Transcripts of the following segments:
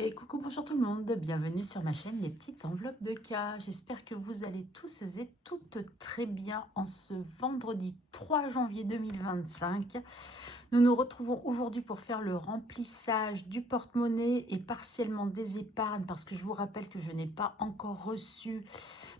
Et coucou, bonjour tout le monde, bienvenue sur ma chaîne Les Petites Enveloppes de K. J'espère que vous allez tous et toutes très bien en ce vendredi 3 janvier 2025. Nous nous retrouvons aujourd'hui pour faire le remplissage du porte-monnaie et partiellement des épargnes parce que je vous rappelle que je n'ai pas encore reçu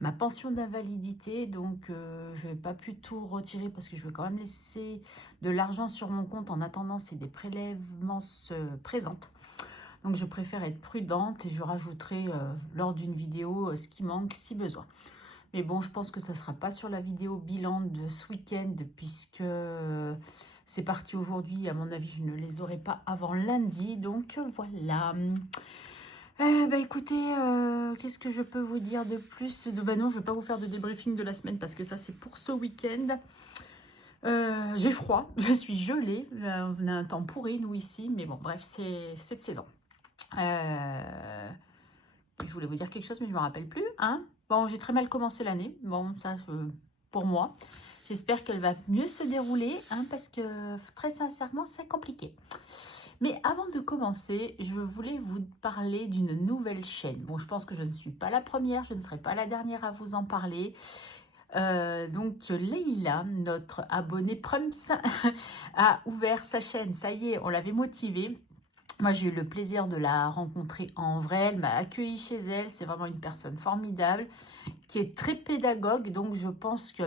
ma pension d'invalidité, donc je n'ai pas pu tout retirer parce que je vais quand même laisser de l'argent sur mon compte en attendant si des prélèvements se présentent. Donc je préfère être prudente et je rajouterai lors d'une vidéo ce qui manque si besoin. Mais bon, je pense que ça ne sera pas sur la vidéo bilan de ce week-end puisque c'est parti aujourd'hui. À mon avis, je ne les aurai pas avant lundi. Donc voilà. Écoutez, qu'est-ce que je peux vous dire de plus non, je ne vais pas vous faire de débriefing de la semaine parce que ça, c'est pour ce week-end. J'ai froid, je suis gelée. On a un temps pourri, nous, ici. Mais bon, bref, c'est cette saison. Je voulais vous dire quelque chose, mais je ne me rappelle plus. Hein, bon, j'ai très mal commencé l'année. Bon, ça, pour moi. J'espère qu'elle va mieux se dérouler, hein, parce que très sincèrement, c'est compliqué. Mais avant de commencer, je voulais vous parler d'une nouvelle chaîne. Bon, je pense que je ne suis pas la première, je ne serai pas la dernière à vous en parler. Donc Leïla, notre abonnée Prums, a ouvert sa chaîne. Ça y est, on l'avait motivée. Moi, j'ai eu le plaisir de la rencontrer en vrai. Elle m'a accueillie chez elle. C'est vraiment une personne formidable qui est très pédagogue. Donc, je pense que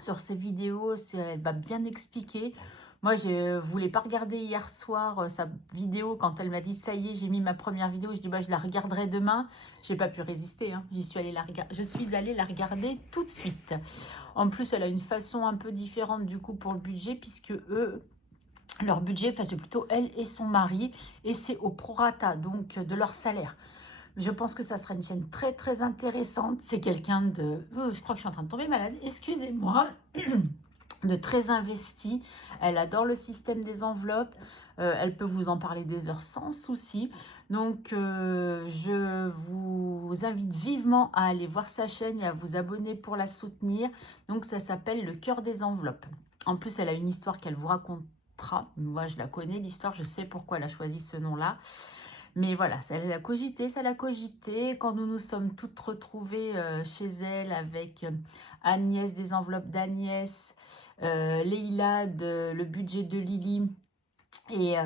sur ces vidéos, elle va bien expliquer. Moi, je ne voulais pas regarder hier soir sa vidéo quand elle m'a dit « ça y est, j'ai mis ma première vidéo ». Je dis bah, « je la regarderai demain ». Je n'ai pas pu résister. Hein. Je suis allée la regarder tout de suite. En plus, elle a une façon un peu différente du coup pour le budget puisque eux, leur budget, enfin c'est plutôt elle et son mari, et c'est au prorata, donc de leur salaire. Je pense que ça sera une chaîne très très intéressante. C'est quelqu'un de... je crois que je suis en train de tomber malade, excusez-moi. De très investi. Elle adore le système des enveloppes. Elle peut vous en parler des heures sans souci. Donc, je vous invite vivement à aller voir sa chaîne et à vous abonner pour la soutenir. Donc, ça s'appelle Le Cœur des Enveloppes. En plus, elle a une histoire qu'elle vous racontera. Moi, je la connais, l'histoire. Je sais pourquoi elle a choisi ce nom-là. Mais voilà, ça l'a cogité, ça l'a cogité. Quand nous nous sommes toutes retrouvées chez elle avec Agnès des enveloppes d'Agnès, Leïla de le budget de Lily et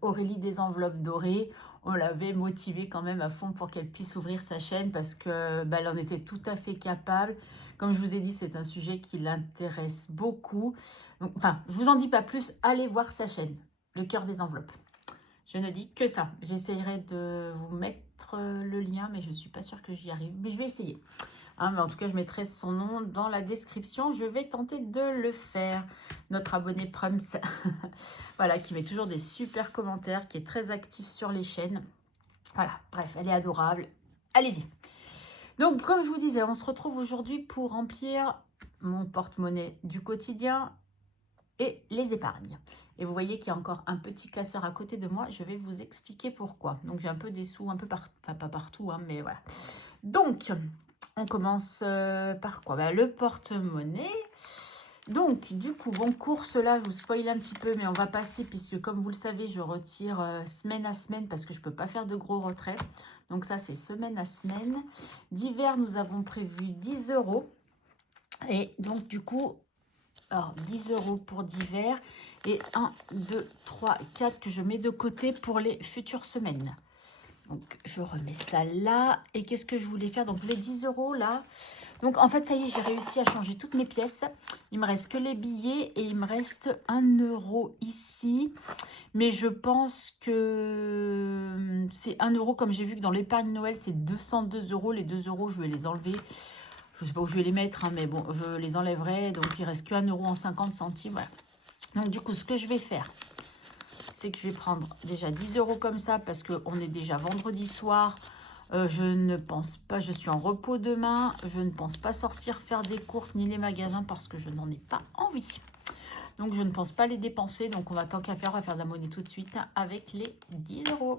Aurélie des enveloppes dorées, on l'avait motivée quand même à fond pour qu'elle puisse ouvrir sa chaîne parce que elle en était tout à fait capable. Comme je vous ai dit, c'est un sujet qui l'intéresse beaucoup. Donc, enfin, je vous en dis pas plus, allez voir sa chaîne, Le Cœur des Enveloppes. Je ne dis que ça. J'essayerai de vous mettre le lien, mais je ne suis pas sûre que j'y arrive. Mais je vais essayer. Hein, mais en tout cas, je mettrai son nom dans la description. Je vais tenter de le faire. Notre abonné Prums, voilà, qui met toujours des super commentaires, qui est très actif sur les chaînes. Voilà, bref, elle est adorable. Allez-y. Donc, comme je vous disais, on se retrouve aujourd'hui pour remplir mon porte-monnaie du quotidien et les épargnes. Et vous voyez qu'il y a encore un petit classeur à côté de moi. Je vais vous expliquer pourquoi. Donc, j'ai un peu des sous, un peu partout. Enfin, pas partout, hein, mais voilà. Donc, on commence par quoi? Le porte-monnaie. Donc, du coup, bon, course, là, je vous spoil un petit peu, mais on va passer, puisque comme vous le savez, je retire semaine à semaine, parce que je ne peux pas faire de gros retraits. Donc, ça, c'est semaine à semaine. D'hiver, nous avons prévu 10 €. Et donc, du coup, alors 10 € pour d'hiver. Et 1, 2, 3, 4 que je mets de côté pour les futures semaines. Donc, je remets ça là. Et qu'est-ce que je voulais faire? Donc, les 10 € là. Donc, en fait, ça y est, j'ai réussi à changer toutes mes pièces. Il me reste que les billets et il me reste 1 € ici. Mais je pense que c'est 1 € comme j'ai vu que dans l'épargne Noël, c'est 202 €. Les 2 €, je vais les enlever. Je ne sais pas où je vais les mettre, hein, mais bon, je les enlèverai. Donc, il ne reste que 1 € en 50 centimes. Voilà. Donc, du coup, ce que je vais faire, c'est que je vais prendre déjà 10 € comme ça parce qu'on est déjà vendredi soir. Je ne pense pas, je suis en repos demain. Je ne pense pas sortir faire des courses ni les magasins parce que je n'en ai pas envie. Donc, je ne pense pas les dépenser. Donc, on va tant qu'à faire, on va faire de la monnaie tout de suite avec les 10 €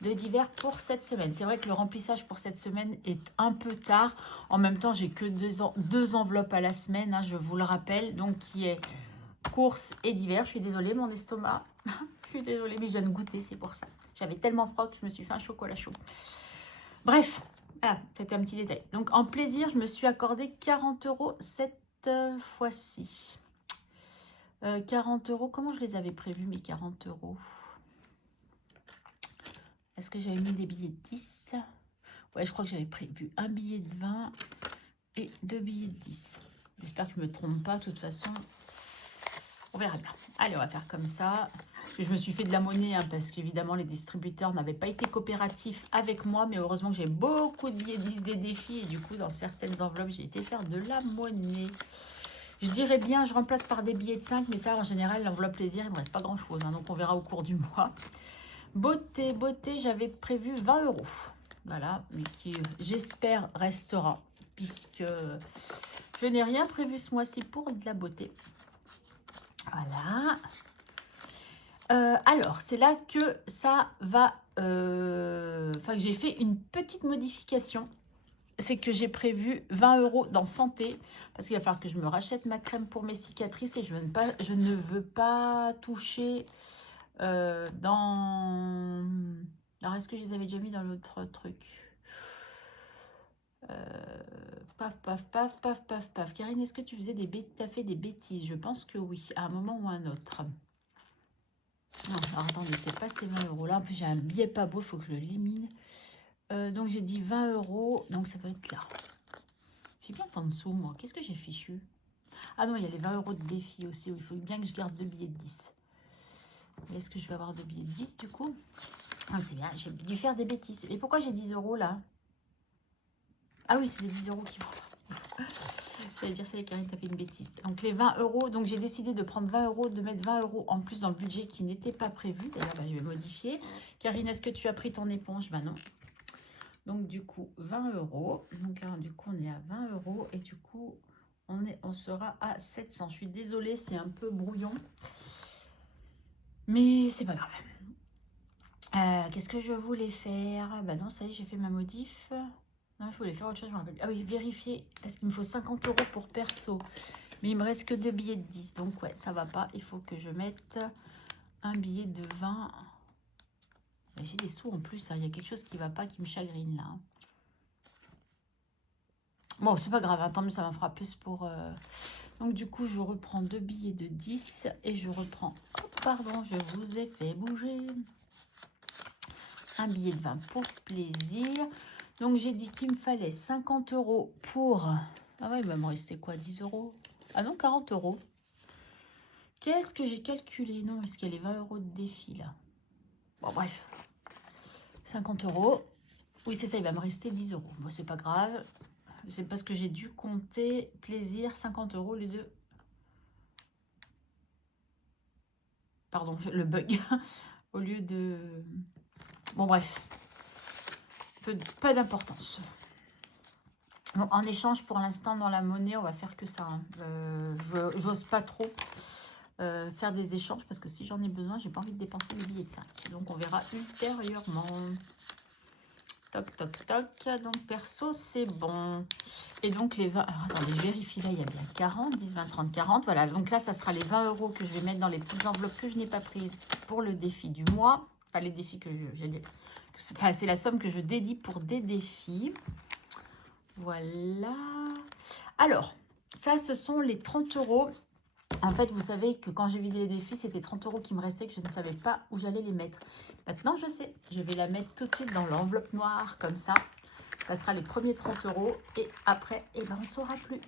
de d'hiver pour cette semaine. C'est vrai que le remplissage pour cette semaine est un peu tard. En même temps, j'ai que deux enveloppes à la semaine, hein, je vous le rappelle. Donc, qui est course et d'hiver. Je suis désolée, mon estomac Je suis désolée, mais je viens de goûter, c'est pour ça. J'avais tellement froid que je me suis fait un chocolat chaud. Bref, voilà, c'était un petit détail. Donc, en plaisir, je me suis accordé 40 € cette fois-ci. 40 €, comment je les avais prévus, mes 40 €? Est-ce que j'avais mis des billets de 10? Ouais, je crois que j'avais prévu un billet de 20 et 2 billets de 10. J'espère que je ne me trompe pas, de toute façon. On verra bien. Allez, on va faire comme ça. Parce que je me suis fait de la monnaie, hein, parce qu'évidemment, les distributeurs n'avaient pas été coopératifs avec moi. Mais heureusement que j'ai beaucoup de billets 10 des défis. Et du coup, dans certaines enveloppes, j'ai été faire de la monnaie. Je dirais bien, je remplace par des billets de 5. Mais ça, en général, l'enveloppe plaisir, il ne me reste pas grand-chose. Hein, donc, on verra au cours du mois. Beauté, beauté, j'avais prévu 20 €. Voilà, mais qui, j'espère, restera. Puisque je n'ai rien prévu ce mois-ci pour de la beauté. Voilà. Alors, c'est là que ça va... Enfin, que j'ai fait une petite modification. C'est que j'ai prévu 20 € dans santé. Parce qu'il va falloir que je me rachète ma crème pour mes cicatrices. Et je ne veux pas toucher dans... Alors, est-ce que je les avais déjà mis dans l'autre truc? Paf, paf, paf, paf, paf, paf. Karine, est-ce que tu faisais t'as fait des bêtises? Je pense que oui, à un moment ou à un autre. Non, alors attendez, c'est pas ces 20 € là. En plus, j'ai un billet pas beau, il faut que je le élimine. Donc, j'ai dit 20 €. Donc, ça doit être là. J'ai bien en dessous, moi. Qu'est-ce que j'ai fichu? Ah non, il y a les 20 € de défi aussi. Où il faut bien que je garde 2 billets de 10. Est-ce que je vais avoir 2 billets de 10 du coup? Ah, c'est bien, j'ai dû faire des bêtises. Et pourquoi j'ai 10 € là? Ah oui, c'est les 10 € qui vont. J'allais dire ça, Karine, t'as fait une bêtise. Donc les 20 €, donc j'ai décidé de prendre 20 €, de mettre 20 € en plus dans le budget qui n'était pas prévu. D'ailleurs, je vais modifier. Karine, est-ce que tu as pris ton éponge? Ben non. Donc du coup, 20 €. Donc là, du coup, on est à 20 € et du coup, on sera à 700. Je suis désolée, c'est un peu brouillon. Mais c'est pas grave. Qu'est-ce que je voulais faire? Bah non, ça y est, j'ai fait ma modif. Non, je voulais faire autre chose, je me rappelle plus. Ah oui, vérifier, parce qu'il me faut 50 € pour perso. Mais il me reste que 2 billets de 10, donc ouais, ça va pas. Il faut que je mette un billet de 20. J'ai des sous en plus, hein. Il y a quelque chose qui va pas, qui me chagrine là. Bon, c'est pas grave, hein, tant mieux, ça m'en fera plus pour... Donc du coup, je reprends 2 billets de 10 et je reprends... Oh, pardon, je vous ai fait bouger. Un billet de 20 pour plaisir. Donc, j'ai dit qu'il me fallait 50 € pour... Ah ouais, il va me rester quoi? 10 €? Ah non, 40 €. Qu'est-ce que j'ai calculé? Non, est-ce qu'il y a les 20 € de défi, là? Bon, bref. 50 €. Oui, c'est ça, il va me rester 10 €. Bon, c'est pas grave. C'est parce que j'ai dû compter plaisir, 50 € les deux. Pardon, le bug. Au lieu de... Bon, bref. Pas d'importance. Bon, en échange, pour l'instant, dans la monnaie, on va faire que ça. Hein. J'ose pas trop faire des échanges parce que si j'en ai besoin, j'ai pas envie de dépenser les billets de 5. Donc, on verra ultérieurement. Toc, toc, toc. Donc, perso, c'est bon. Et donc, les 20... Alors, attendez, je vérifie. Là, il y a bien 40, 10, 20, 30, 40. Voilà, donc là, ça sera les 20 € que je vais mettre dans les petites enveloppes que je n'ai pas prises pour le défi du mois. Enfin, les défis que Enfin, c'est la somme que je dédie pour des défis. Voilà. Alors, ça, ce sont les 30 €. En fait, vous savez que quand j'ai vidé les défis, c'était 30 € qui me restaient, que je ne savais pas où j'allais les mettre. Maintenant, je sais. Je vais la mettre tout de suite dans l'enveloppe noire, comme ça. Ça sera les premiers 30 €. Et après, eh ben, on ne saura plus.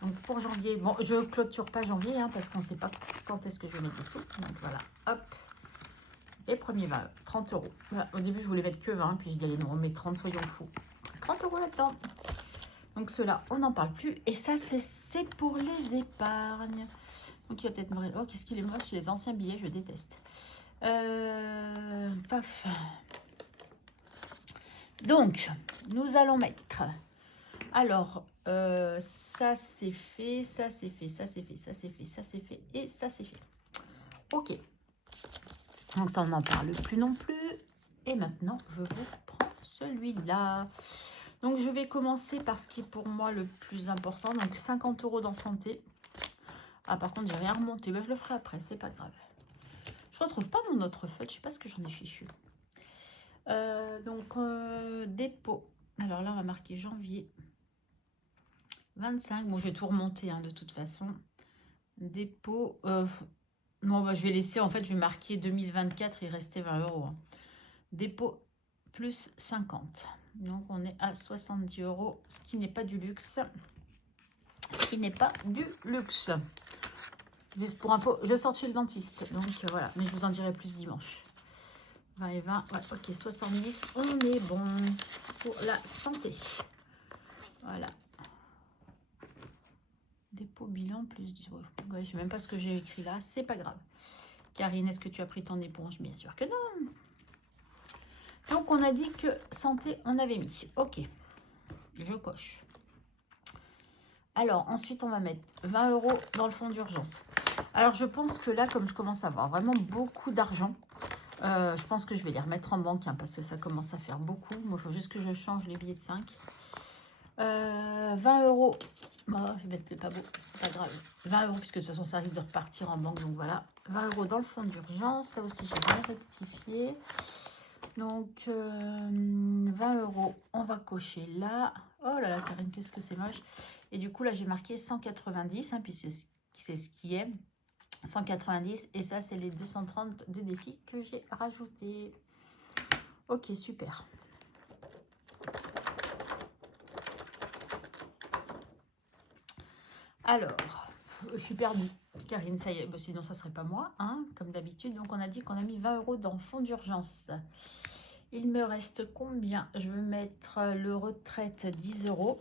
Donc, pour janvier, bon, je ne clôture pas janvier, hein, parce qu'on ne sait pas quand est-ce que je vais mettre les sous. Donc, voilà, hop. Et premier 20, 30 €. Voilà. Au début, je voulais mettre que 20, puis je dis, allez, non, on met 30, soyons fous. 30 € là-dedans. Donc, ceux-là, on n'en parle plus. Et ça, c'est pour les épargnes. Donc, il va peut-être me... Oh, qu'est-ce qu'il est moche, les anciens billets, je déteste. Paf. Donc, nous allons mettre... Alors, ça, c'est fait, ça, c'est fait, ça, c'est fait, ça, c'est fait, ça, c'est fait, et ça, c'est fait. Ok. Donc, ça, on n'en parle plus non plus. Et maintenant, je vous prends celui-là. Donc, je vais commencer par ce qui est pour moi le plus important. Donc, 50 € dans santé. Ah, par contre, j'ai rien remonté. Ben, je le ferai après, c'est pas grave. Je retrouve pas mon autre feuille, je sais pas ce que j'en ai fichu. Donc, dépôt. Alors là, on va marquer janvier 25. Bon, je vais tout remonter hein, de toute façon. Dépôt. Non, bah, je vais laisser, en fait, je vais marquer 2024, il restait 20 €. Hein. Dépôt plus 50. Donc, on est à 70 €, ce qui n'est pas du luxe. Ce qui n'est pas du luxe. Juste pour info, je sors chez le dentiste. Donc, voilà. Mais je vous en dirai plus dimanche. 20 et 20. Ouais, ok, 70. On est bon pour la santé. Voilà. Dépôt bilan plus 10 €. Ouais, je ne sais même pas ce que j'ai écrit là. C'est pas grave. Karine, est-ce que tu as pris ton éponge? Bien sûr que non. Donc, on a dit que santé, on avait mis. Ok. Je coche. Alors, ensuite, on va mettre 20 € dans le fonds d'urgence. Alors, je pense que là, comme je commence à avoir vraiment beaucoup d'argent, je pense que je vais les remettre en banque, hein, parce que ça commence à faire beaucoup. Moi, il faut juste que je change les billets de 5. 20 €. Bon, je vais mettre le pas beau, pas grave. 20 €, puisque de toute façon, ça risque de repartir en banque. Donc, voilà. 20 € dans le fonds d'urgence. Là aussi, j'ai bien rectifié. Donc, 20 €, on va cocher là. Oh là là, Karine, qu'est-ce que c'est moche. Et du coup, là, j'ai marqué 190, hein, puisque c'est ce qui est. 190, et ça, c'est les 230 des défis que j'ai rajoutés. Ok, super. Alors, je suis perdue. Karine, ça y est, bah, sinon ça serait pas moi, hein, comme d'habitude. Donc, on a dit qu'on a mis 20 € dans le fonds d'urgence. Il me reste combien? Je vais mettre le retraite 10 €.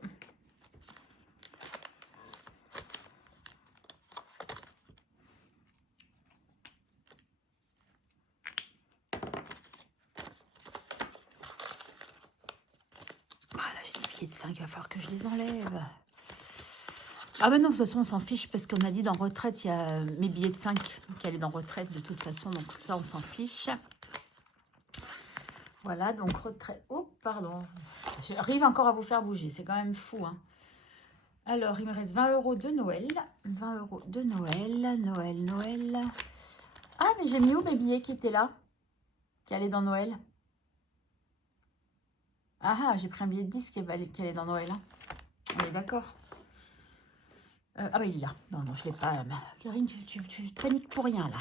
Ah là, j'ai des billets de 5, il va falloir que je les enlève. Ah ben non, de toute façon, on s'en fiche parce qu'on a dit dans retraite, il y a mes billets de 5 qui allaient dans retraite de toute façon. Donc ça, on s'en fiche. Voilà, donc retraite. Oh, pardon. J'arrive encore à vous faire bouger. C'est quand même fou. Hein. Alors, il me reste 20 € de Noël. 20 € de Noël. Noël. Ah, mais j'ai mis où mes billets qui étaient là? Qui allaient dans Noël? Ah, j'ai pris un billet de 10 qui allait dans Noël. Hein. On est d'accord. Ah bah il est là. Non, je ne l'ai pas. Karine, tu paniques pour rien là.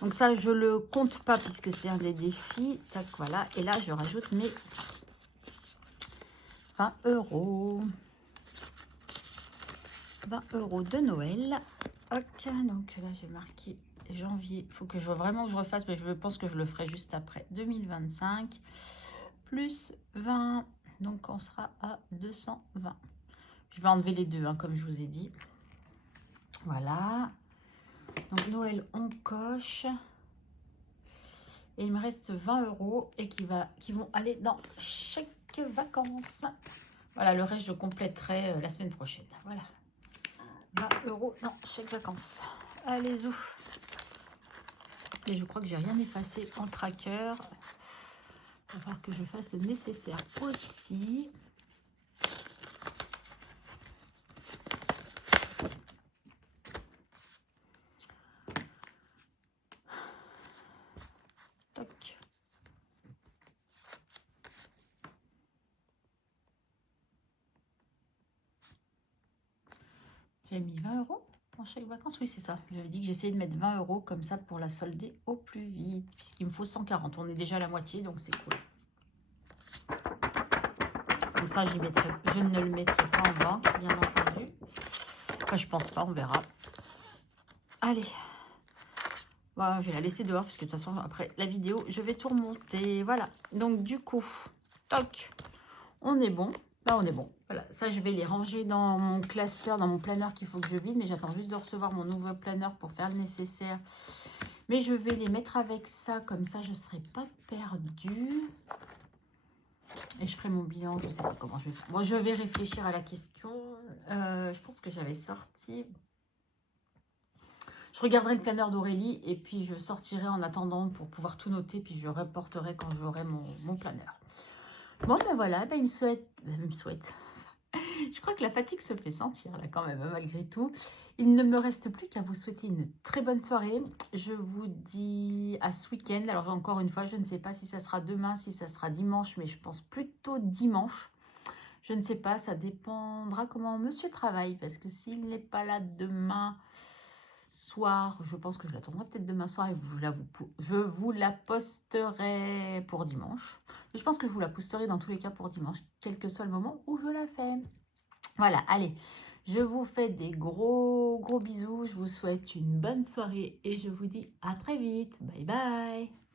Donc ça, je le compte pas puisque c'est un des défis. Tac, voilà. Et là, je rajoute mes 20 €. 20 € de Noël. Ok, donc là, j'ai marqué janvier. Il faut que vraiment que je refasse, mais je pense que je le ferai juste après. 2025 plus 20. Donc, on sera à 220. Je vais enlever les deux, hein, comme je vous ai dit. Voilà. Donc, Noël, on coche. Et il me reste 20 € et qui vont aller dans chaque vacances. Voilà, le reste, je compléterai la semaine prochaine. Voilà. 20 € dans chaque vacances. Allez, ouf. Et je crois que j'ai rien effacé en tracker. Il va falloir que je fasse le nécessaire aussi. Toc. J'ai mis 20 € dans chaque vacances. Oui, c'est ça. J'avais dit que j'essayais de mettre 20 € comme ça pour la solder au plus vite. Puisqu'il me faut 140. On est déjà à la moitié, donc c'est cool. Donc ça, je ne le mettrai pas en banque, bien entendu. Enfin, je pense pas, on verra. Allez. Bon, je vais la laisser dehors, parce que de toute façon, après la vidéo, je vais tout remonter. Voilà. Donc, du coup, toc, on est bon. Là, on est bon. Voilà. Ça, je vais les ranger dans mon classeur, dans mon planeur qu'il faut que je vide. Mais j'attends juste de recevoir mon nouveau planeur pour faire le nécessaire. Mais je vais les mettre avec ça. Comme ça, je ne serai pas perdue. Et je ferai mon bilan. Je ne sais pas comment je vais faire. Bon, je vais réfléchir à la question. Je pense que j'avais sorti... Je regarderai le planeur d'Aurélie et puis je sortirai en attendant pour pouvoir tout noter. Puis je reporterai quand j'aurai mon planeur. Bon, ben voilà, ben il me souhaite... Je crois que la fatigue se fait sentir là quand même, hein, malgré tout. Il ne me reste plus qu'à vous souhaiter une très bonne soirée. Je vous dis à ce week-end. Alors encore une fois, je ne sais pas si ça sera demain, si ça sera dimanche, mais je pense plutôt dimanche. Je ne sais pas, ça dépendra comment monsieur travaille, parce que s'il n'est pas là demain soir, je pense que je l'attendrai peut-être demain soir et je vous la posterai pour dimanche. Je pense que je vous la posterai dans tous les cas pour dimanche, quel que soit le moment où je la fais. Voilà, allez, je vous fais des gros bisous, je vous souhaite une bonne soirée et je vous dis à très vite. Bye bye.